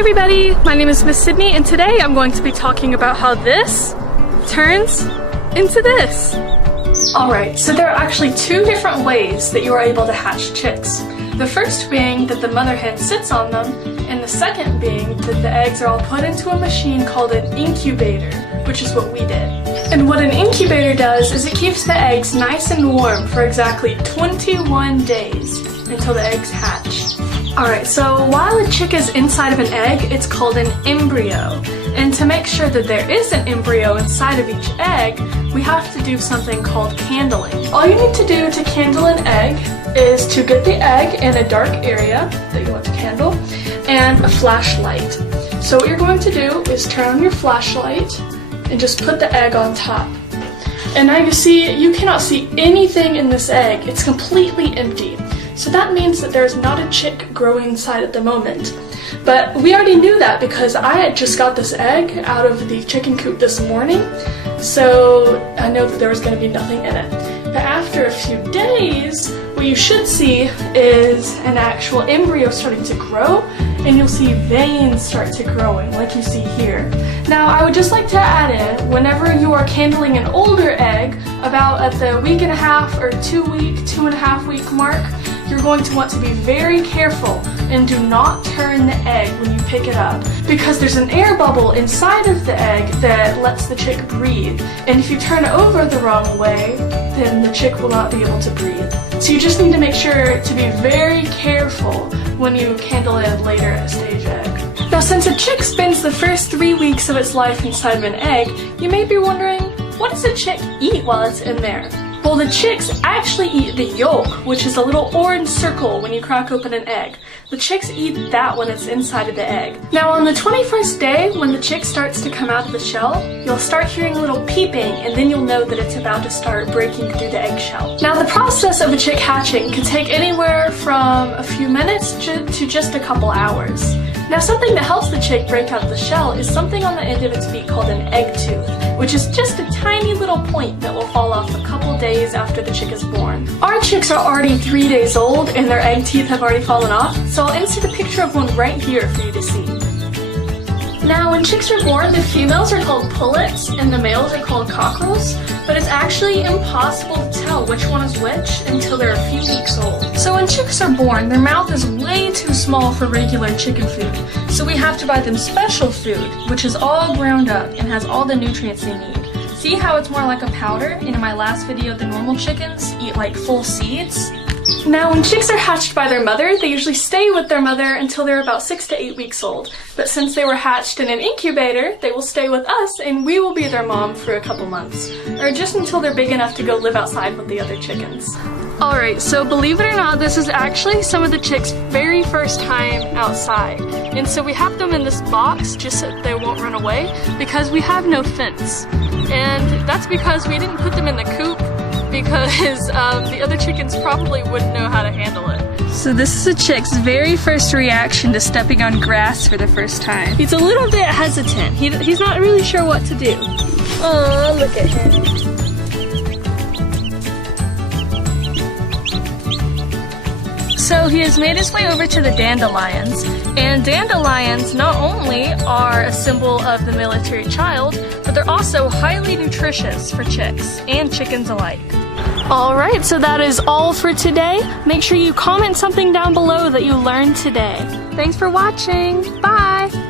everybody, my name is Miss Sydney and today I'm going to be talking about how this turns into this. Alright, so there are actually two different ways that you are able to hatch chicks. The first being that the mother hen sits on them, and the second being that the eggs are all put into a machine called an incubator, which is what we did. And what an incubator does is it keeps the eggs nice and warm for exactly 21 days until the eggs hatch. Alright, so while a chick is inside of an egg, it's called an embryo. And to make sure that there is an embryo inside of each egg, we have to do something called candling. All you need to do to candle an egg is to get the egg in a dark area that you want to candle and a flashlight. So what you're going to do is turn on your flashlight and just put the egg on top. And now you cannot see anything in this egg. It's completely empty. So that means that there's not a chick growing inside at the moment. But we already knew that because I had just got this egg out of the chicken coop this morning, so I know that there was going to be nothing in it. But after a few days, what you should see is an actual embryo starting to grow, and you'll see veins start to growing like you see here. Now I would just like to add in, whenever you are candling an older egg, about at the week and a half or 2 and a half week mark, you're going to want to be very careful and do not turn the egg when you pick it up, because there's an air bubble inside of the egg that lets the chick breathe, and if you turn it over the wrong way, then the chick will not be able to breathe. So you just need to make sure to be very careful when you candle a later stage egg. Now since a chick spends the first 3 weeks of its life inside of an egg, you may be wondering, what does a chick eat while it's in there? Well, the chicks actually eat the yolk, which is a little orange circle when you crack open an egg. The chicks eat that when it's inside of the egg. Now on the 21st day, when the chick starts to come out of the shell, you'll start hearing a little peeping, and then you'll know that it's about to start breaking through the eggshell. Now the process of a chick hatching can take anywhere from a few minutes to just a couple hours. Now something that helps the chick break out of the shell is something on the end of its beak called an egg tooth, which is just a tiny little point that will fall off a couple days after the chick is born. Our chicks are already 3 days old and their egg teeth have already fallen off, so I'll insert a picture of one right here for you to see. Now when chicks are born, the females are called pullets and the males are called cockerels, but it's actually impossible to tell which one is which until they're a few weeks old. So when chicks are born, their mouth is way too small for regular chicken food, so we have to buy them special food, which is all ground up and has all the nutrients they need. See how it's more like a powder? And in my last video, the normal chickens eat like full seeds. Now when chicks are hatched by their mother, they usually stay with their mother until they're about 6 to 8 weeks old. But since they were hatched in an incubator, they will stay with us and we will be their mom for a couple months. Or just until they're big enough to go live outside with the other chickens. Alright, so believe it or not, this is actually some of the chicks' very first time outside. And so we have them in this box just so they won't run away because we have no fence. And that's because we didn't put them in the coop because the other chickens probably wouldn't know how to handle it. So this is a chick's very first reaction to stepping on grass for the first time. He's a little bit hesitant. He's not really sure what to do. Oh, look at him. So he has made his way over to the dandelions, and dandelions not only are a symbol of the military child, but they're also highly nutritious for chicks and chickens alike. Alright, so that is all for today. Make sure you comment something down below that you learned today. Thanks for watching. Bye!